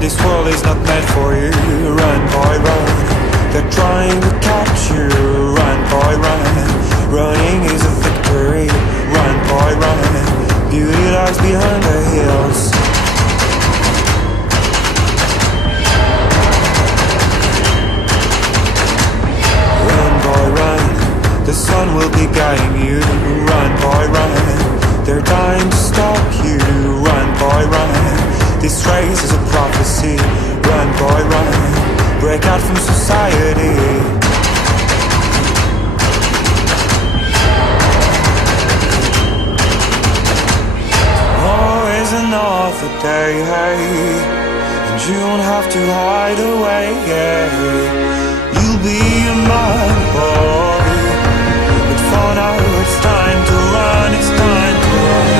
This world is not meant for you. Run, boy, run. They're trying to catch you. Run, boy, run. Running is a victory. Run, boy, run. Beauty lies behind the hills. Run, boy, run. The sun will be guiding you. Run, boy, run. They're dying to stop you. Run, boy, run. This race is a prophecy. Run, boy, run. Break out from society. Always another day, hey, and you don't have to hide away, yeah. You'll be a man, boy, but for now it's time to run, it's time to run.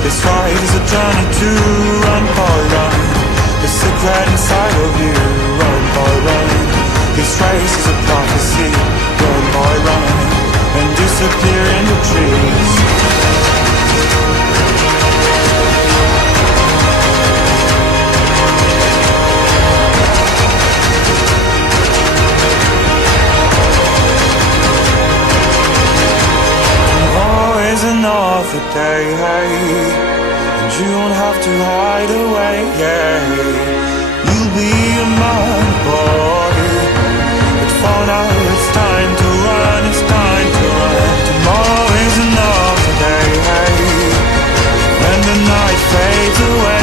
This ride is a journey to run, boy, run. The secret inside of you, run, boy, run. This race is a prophecy, run, boy, run. And disappear in the trees. Always another day, hey, and you don't have to hide away, yeah. You'll be a man, boy, but for now it's time to run, it's time to run. Tomorrow is another day, hey, when the night fades away.